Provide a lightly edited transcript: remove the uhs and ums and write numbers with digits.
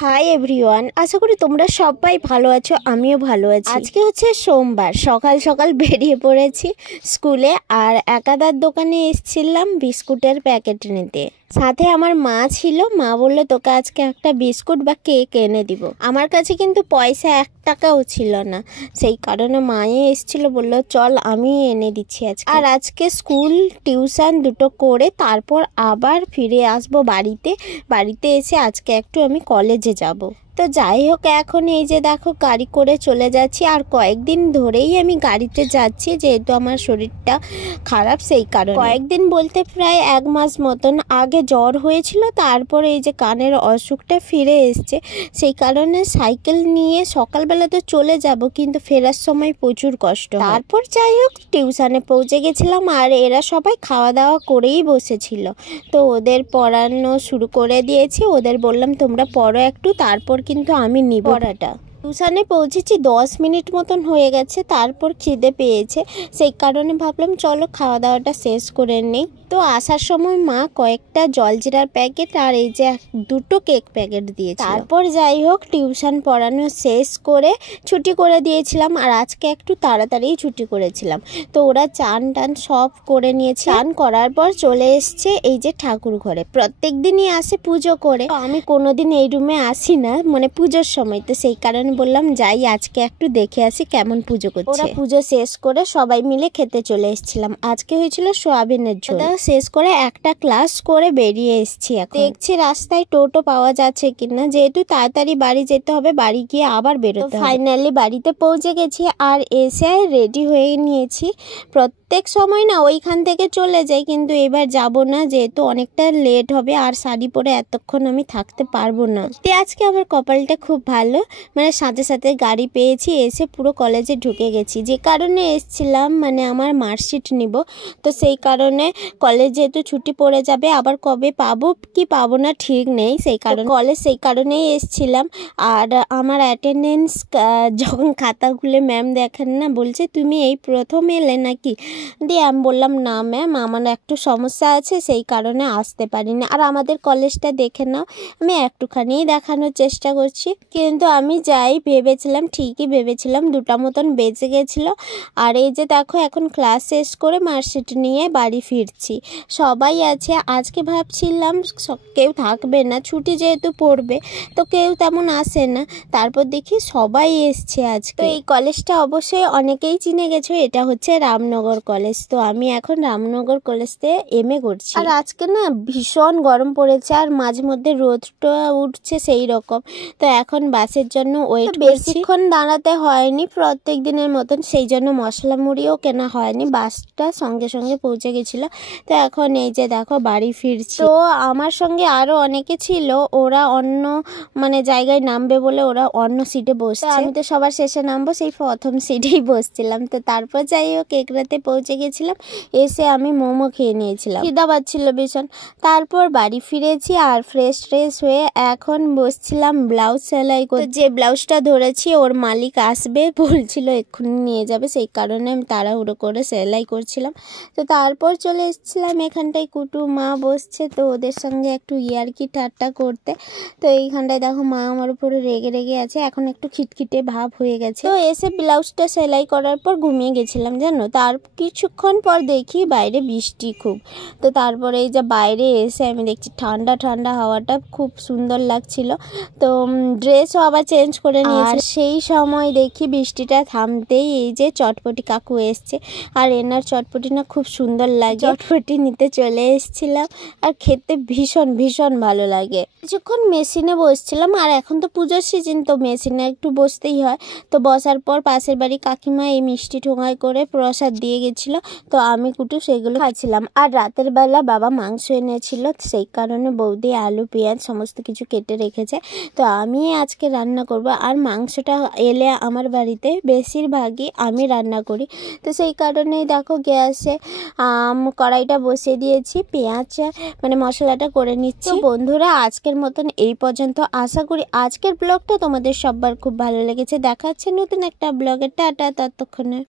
Hi everyone, আশা করি তোমরা সবাই ভালো আছো। আমিও ভালো আছি। আজকে হচ্ছে সোমবার, সকাল সকাল বেরিয়ে পড়েছি স্কুলে। আর একাদার দোকানে এসেছিলাম বিস্কুটের প্যাকেট নিতে। সাথে আমার মা ছিল। মা বললো তোকে আজকে একটা বিস্কুট বা কেক এনে দিব। আমার কাছে কিন্তু পয়সা 1 টাকাও ছিল না, সেই কারণে মায়ে এসেছিল, বললো চল আমি এনে দিচ্ছি আজকে। আর আজকে স্কুল টিউশন দুটো করে তারপর আবার ফিরে আসবো বাড়িতে এসে আজকে একটু আমি কলেজে যাব। তো যাই হোক, এখন এই যে দেখো গাড়ি করে চলে যাচ্ছি। আর কয়েকদিন ধরেই আমি গাড়িতে যাচ্ছি, যেহেতু আমার শরীরটা খারাপ, সেই কারণে। কয়েকদিন বলতে প্রায় 1 মাস মতন আগে জ্বর হয়েছিল, তারপর এই যে কানের অসুখটা ফিরে এসছে, সেই কারণে সাইকেল নিয়ে সকালবেলা তো চলে যাব, কিন্তু ফেরার সময় প্রচুর কষ্ট। তারপর যাই হোক টিউশনে পৌঁছে গেছিলাম। আর এরা সবাই খাওয়া দাওয়া করেই বসেছিল, তো ওদের পড়ানো শুরু করে দিয়েছি। ওদের বললাম তোমরা পড়ো একটু, তারপর কিন্তু আমি নিব পড়াটা। টিউশনে পৌঁছেছি 10 মিনিট মতন হয়ে গেছে, তারপর খিদে পেয়েছে, সেই কারণে ভাবলাম চলো খাওয়া দাওয়াটা শেষ করে নিই। তো আসার সময় মা কয়েকটা জলজিরার প্যাকেট আর এই যে 2টো কেক প্যাকেট দিয়েছে। তারপর যাই হোক টিউশন পড়ানো শেষ করে ছুটি করে দিয়েছিলাম। আর আজকে একটু তাড়াতাড়ি ছুটি করেছিলাম, তো ওরা চান টান সব করে নিয়েছে। চান করার পর চলে এসছে এই যে ঠাকুর ঘরে। প্রত্যেক দিনই আসে পুজো করে, আমি কোনোদিন এই রুমে আসি না, মানে পুজোর সময়, তো সেই কারণে বললাম যাই আজকে একটু দেখে আসি কেমন পুজো করছে। ওরা পুজো শেষ করে সবাই মিলে খেতে চলে এসেছিলাম। আজকে হয়েছিল সোয়াবিনের ঝোল। শেষ করে একটা ক্লাস করে বেরিয়ে এসেছি। এখন দেখছি রাস্তায় টোটো পাওয়া যাচ্ছে কিনা, যেহেতু তাড়াতাড়ি বাড়ি যেতে হবে, বাড়ি গিয়ে আবার বেরোতে হবে। ফাইনালি বাড়িতে পৌঁছে গেছি আর এসে রেডি হয়ে নিয়েছি। প্রত্যেক সময় না ওইখান থেকে চলে যাই, কিন্তু এবার যাব না, যেহেতু অনেকটা লেট হবে আর শাড়ি পরে এতক্ষণ আমি থাকতে পারবো না। তো আজকে আমার কপালটা খুব ভালো, মানে সাথে সাথে গাড়ি পেয়েছি, এসে পুরো কলেজে ঢুকে গেছি। যে কারণে এসছিলাম মানে আমার মার্কশিট নিব, তো সেই কারণে কলেজ যেহেতু ছুটি পড়ে যাবে, আবার কবে পাবো কি পাবো না ঠিক নেই, সেই কারণে কলেজ সেই কারণেই এসছিলাম। আর আমার অ্যাটেন্ডেন্স যখন খাতা খুলে ম্যাম দেখেন না, বলছে তুমি এই প্রথম এলে নাকি। দিয়ে আমি বললাম না ম্যাম, আমার একটু সমস্যা আছে, সেই কারণে আসতে পারিনি। আর আমাদের কলেজটা দেখে নাও, আমি একটুখানি দেখানোর চেষ্টা করছি। কিন্তু আমি যাই ভেবেছিলাম, ঠিকই ভেবেছিলাম, 2টা মতন বেজে গেছিলো। আর এই যে দেখো এখন ক্লাস শেষ করে মার্কশিট নিয়ে বাড়ি ফিরছি। সবাই আছে। আজকে ভাবছিলাম কেউ থাকবে না, ছুটি যেহেতু পড়বে, তো কেউ তেমন আসে না। তারপর দেখি সবাই এসছে আজকে। তো এই কলেজটা অবশ্যই অনেকেই চিনে গেছো, এটা হচ্ছে রামনগর কলেজ। তো আমি এখন রামনগর কলেজতে MA করছি। আর আজকে না ভীষণ গরম পড়েছে, আর মাঝে মধ্যে রোদটা উঠছে সেই রকম। তো এখন বাসের জন্য ওয়েট করছি। বেশিক্ষণ দাঁড়াতে হয়নি প্রত্যেক দিনের মতন, সেই জন্য মশলা মুড়িও কেনা হয়নি, বাসটা সঙ্গে সঙ্গে পৌঁছে গেছিল। তো এখন এই যে দেখো বাড়ি ফিরছি। তো আমার সঙ্গে আরো অনেকে ছিল, ওরা অন্য মানে জায়গায় নামবে বলে ওরা অন্য সিটে বসছে। আমি তো সবার শেষে নামবো, সেই প্রথম সিটেই বসছিলাম। তো তারপর যাই হোক কেকরাতে পৌঁছে গেছিলাম, এসে আমি মোমো খেয়ে নিয়েছিলাম, খিদা পাচ্ছিল ভীষণ। তারপর বাড়ি ফিরেছি আর ফ্রেশ হয়ে এখন বসছিলাম ব্লাউজ সেলাই করতে। যে ব্লাউজটা ধরেছি ওর মালিক আসবে বলছিল, এক্ষুনি নিয়ে যাবে, সেই কারণে আমি তাড়াহুড়ো করে সেলাই করছিলাম। তো তারপর চলে এসেছিলাম এখানটায়, কুটু মা বসছে, তো ওদের সঙ্গে একটু ইয়ার্কি ঠাট্টা করতে। তো এইখানটায় দেখো মা আমার উপরে রেগে আছে, এখন একটু খিটখিটে ভাব হয়ে গেছে। তো এসে ব্লাউজটা সেলাই করার পর ঘুমিয়ে গেছিলাম জানো। তার কিছুক্ষণ পর দেখি বাইরে বৃষ্টি খুব। তো তারপরে এই যে বাইরে এসে আমি দেখছি ঠান্ডা ঠান্ডা হাওয়াটা খুব সুন্দর লাগছিল। তো ড্রেসও আবার চেঞ্জ করে নিয়েছি। সেই সময় দেখি বৃষ্টিটা থামতেই এই যে চটপটি কাকু এসছে, আর এনার চটপটি না খুব সুন্দর লাগে। চটপটি নিতে চলে এসেছিলাম, আর খেতে ভীষণ ভীষণ ভালো লাগে। কিছুক্ষণ মেশিনে বসছিলাম, আর এখন তো পুজোর সিজন, তো মেশিনে একটু বসতেই হয়। তো বসার পর পাশের বাড়ি কাকিমা এই মিষ্টি ঠোঙায় করে প্রসাদ দিয়ে গেছিলো, তো আমি কুটু সেগুলো খাচ্ছিলাম। আর রাতের বেলা বাবা মাংস এনেছিল, সেই কারণে বৌদি আলু পেঁয়াজ সমস্ত কিছু কেটে রেখেছে। তো আমি আজকে রান্না করব। আর মাংসটা এলে আমার বাড়িতে বেশিরভাগই আমি রান্না করি, তো সেই কারণেই দেখো গ্যাসে কড়াইটা বসিয়ে দিয়েছি, পেঁয়াজ মানে মশলাটা করে নিচ্ছি। বন্ধুরা আজকের মতন এই পর্যন্ত। আশা করি আজকের ব্লগটা তোমাদের সবার খুব ভালো লেগেছে। দেখা হচ্ছে নতুন একটা ব্লগে। টাটা ততক্ষণে।